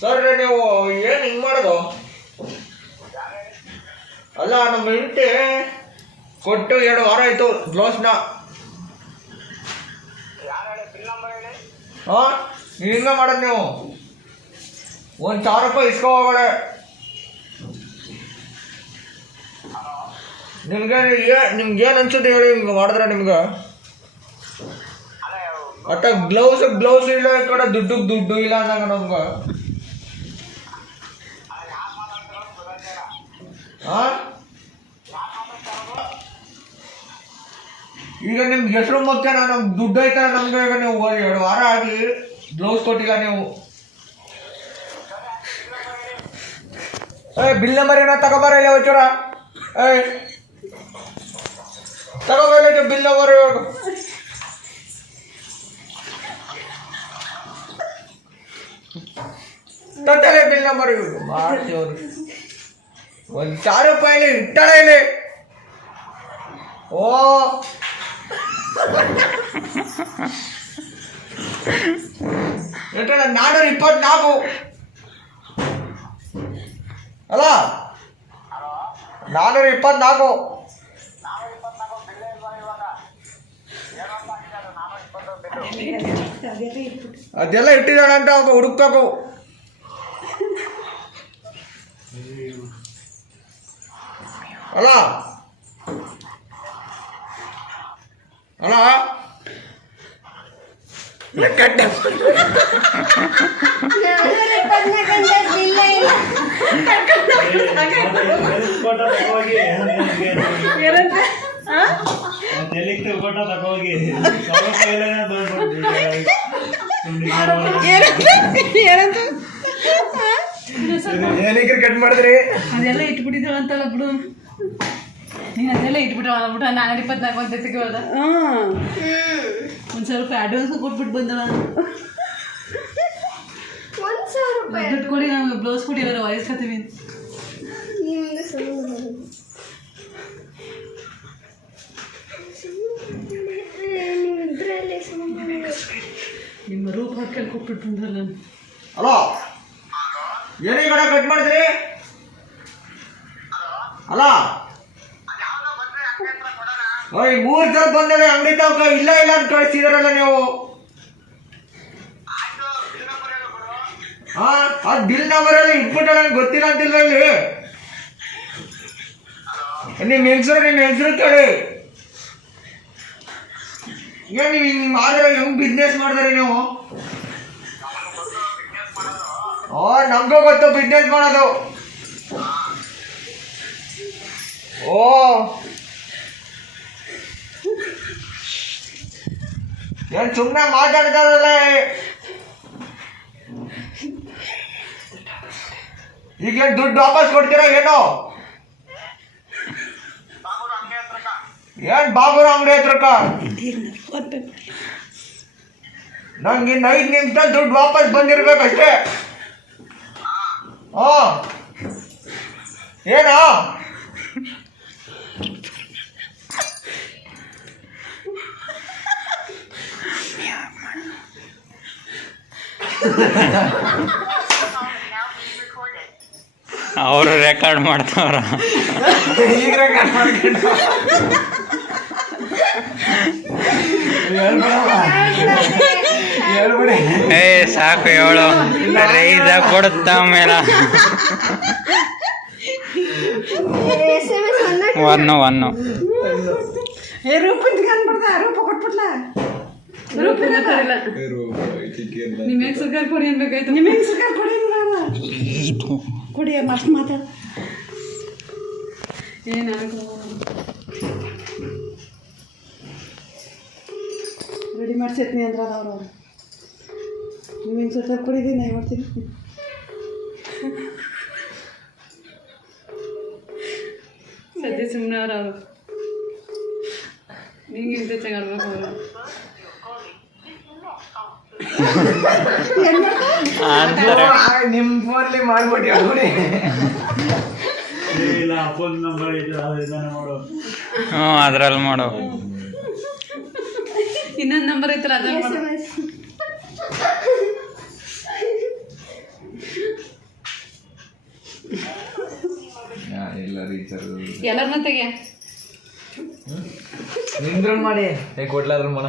Sir ನೀವು ಏನು ಹಿಂಗೆ ಮಾಡೋದು? ಅಲ್ಲ ನಮ್ಮ ಹೆಂಡತಿ ಕೊಟ್ಟು 2 ವಾರ ಆಯಿತು ಬ್ಲೌಸ್ನ. ಹಾಂ ಹಿಂಗೆ ಮಾಡೋದು ನೀವು. 1,000 ರೂಪಾಯಿ ಇಸ್ಕೊ ಹೋಗಡೆ. ನಿಮ್ಗೇನು ಅನ್ಸುತ್ತೆ ಹೇಳಿ ಹಿಂಗೆ ಮಾಡಿದ್ರೆ ನಿಮ್ಗೆ? ಒಟ್ಟ ಗ್ಲೌಸ್ ಇಲ್ಲ ಈ ಕಡೆ ದುಡ್ಡು ಇಲ್ಲ ಅಂದಾಗ ನಮ್ಗೆ. ಹಾಂ ಈಗ ನಿಮ್ಗೆ ಹೆಸರು ಮುಖ್ಯ, ನಮ್ಗೆ ದುಡ್ಡು ಐತಲ್ಲ ನಮ್ಗೆ. ಈಗ ನೀವು 2 ವಾರ ಆಗಿ ಬ್ಲೌಸ್ ಕೊಟ್ಟಿಲ್ಲ ನೀವು. ಬಿಲ್ ನಂಬರ್ ಏನೋ ತಗೋಬಾರ ಇಲ್ಲ ವಚೂರ. ತಗೋಬಲ್ಲ ಬಿಲ್ ನಂಬರ್. ತೊಟ್ಟಲೆ ಬಿಲ್ ನಂಬರ್ ಮಾಡ್ತೀವ್ರು. 1,000 ರೂಪಾಯಿ ಇಟ್ಟಾಳ ಇಲ್ಲಿ. ಓ 424 ಅಲ್ಲ 424. ಅದೆಲ್ಲ ಇಟ್ಟಿದ್ದಾಳೆ ಅಂತ ಹುಡುಕ್ಬೇಕು. ಅಲ್ಲ ಅಲ್ಲ ಕಟ್ಟ ಏನಕ್ಕೆ ಕಟ್ ಮಾಡಿದ್ರಿ? ಅದೆಲ್ಲ ಇಟ್ಬಿಟ್ಟಿದ್ದಾಳ ಅಂತಲ್ಲ ಬಿಡು. ನೀನು ಅದೆಲ್ಲ ಇಟ್ಬಿಟ್ಟು 424 ಅಂತ ತೆಗೋದ. 1,000 ರೂಪಾಯಿ ಅಡ್ವಾನ್ಸ್ ಕೊಟ್ಬಿಟ್ಟು ಬಂದಳ. 1,000 ರೂಪಾಯಿ ದುಡ್ಡು ಕೊಡಿ, ನಾವು ಬ್ಲೌಸ್ ಕೊಡಿ, ಎಲ್ಲ ವಯಸ್ಕತ್ತೀವಿ. ನಿಮ್ಮ ರೂಪ ಹಾಕಿ ಕೊಟ್ಬಿಟ್ಟು ಬಂದಲ್ಲ ನಾನು. ಹಲೋ ಏನೀಗ ಕಟ್ ಮಾಡಿದ್ರಿ? ಅಲ್ಲ 3 ಸಲ ಬಂದರೆ ಅಂಗಡಿ ತನಕ ಇಲ್ಲ ಅಂತ ಕಳಿಸಿದಾರಲ್ಲ ನೀವು. ಹಾಂ ಅದು ಬಿಲ್ ನಂಬರಲ್ಲಿ ಇಟ್ಬಿಟ್ಟ ನಂಗೆ ಗೊತ್ತಿಲ್ಲ ಅಂತಿಲ್ಲ ಇಲ್ಲಿ. ನಿಮ್ಮ ಹೆಂಗಸರು ಕೇಳಿ. ಏನು ನೀವು ಹಿಂಗೆ ಮಾಡಿದ್ರೆ ಹೆಂಗೆ ಬಿಸ್ನೆಸ್ ಮಾಡಿದ್ರಿ ನೀವು? ನಮಗೂ ಗೊತ್ತು ಬಿಸ್ನೆಸ್ ಮಾಡೋದು. ಓ ಏನು ಸುಮ್ಮನೆ ಮಾತಾಡ್ತಾರಲ್ಲ. ಈಗ ದುಡ್ಡು ವಾಪಸ್ ಕೊಡ್ತೀರಾ ಏನೋ? ಏನು ಬಾಬುರ ಅಂಗಡಿ ಹತ್ರಕ್ಕ? ನಂಗೆ ಇನ್ನು 5 ನಿಮಿಷ ದುಡ್ಡು ವಾಪಸ್ ಬಂದಿರ್ಬೇಕಷ್ಟೇ. ಹಾಂ ಏನೋ ಅವರು ರೆಕಾರ್ಡ್ ಮಾಡ್ತಾವ್ರ. ಈಗ ರೆಕಾರ್ಡ್ ಮಾಡ್ಕೊಂಡು ಏ ಸಾಕು ಹೇಳು, ರೈಸ ಕೊಡುತ್ತ ಮೇಲೆ 1 ರೂಪ ಕೊಟ್ಬಿಟ್ಲ. ನಿಮ್ಮ ಹೆಂಗ್ ಸರ್ಕಾರ ಕೊಡಿ ಅನ್ಬೇಕಾಯ್ತು. ನಿಮ್ಮ ಹೆಂಗ್ ಸರ್ಕಾರ ಕೊಡಿ ಕೊಡಿ ಮಸ್ತ್ ಮಾತಾಡ. ರೆಡಿ ಮಾಡ್ಸಿರ್ತೀನಿ ಅಂದ್ರೆ ಅವ್ರು ನಿಮ್ಮ ಹೆಂಗ್ ಸರ್ಕಾರ ಕೊಡಿದ್ದೀನಿ ನಾ ಮಾಡ್ತೀನಿ. ಸದ್ಯ ಸುಮ್ಮನೆ ಅವರು ನಿಂಗೆ ಇಂತ ಚೆನ್ನಾಗಲ್ಬೇಕು ಅವರು. ನಿಮ್ಮ ಫೋನ್ಲಿ ಮಾಡ್ಬಿಟ್ಟು ಅದ್ರಲ್ಲಿ ಮಾಡೋ. ಇನ್ನೊಂದು ನಂಬರ್ ಐತಲ್ಲ ಅದ್ರಲ್ಲಿ ರೀಚರು ಎಲ್ಲರನ್ನ ತೆಗೆ ನಿಂದ್ರ ಮಾಡಿ ಕೊಡ್ಲಾದ್ರ ಮನ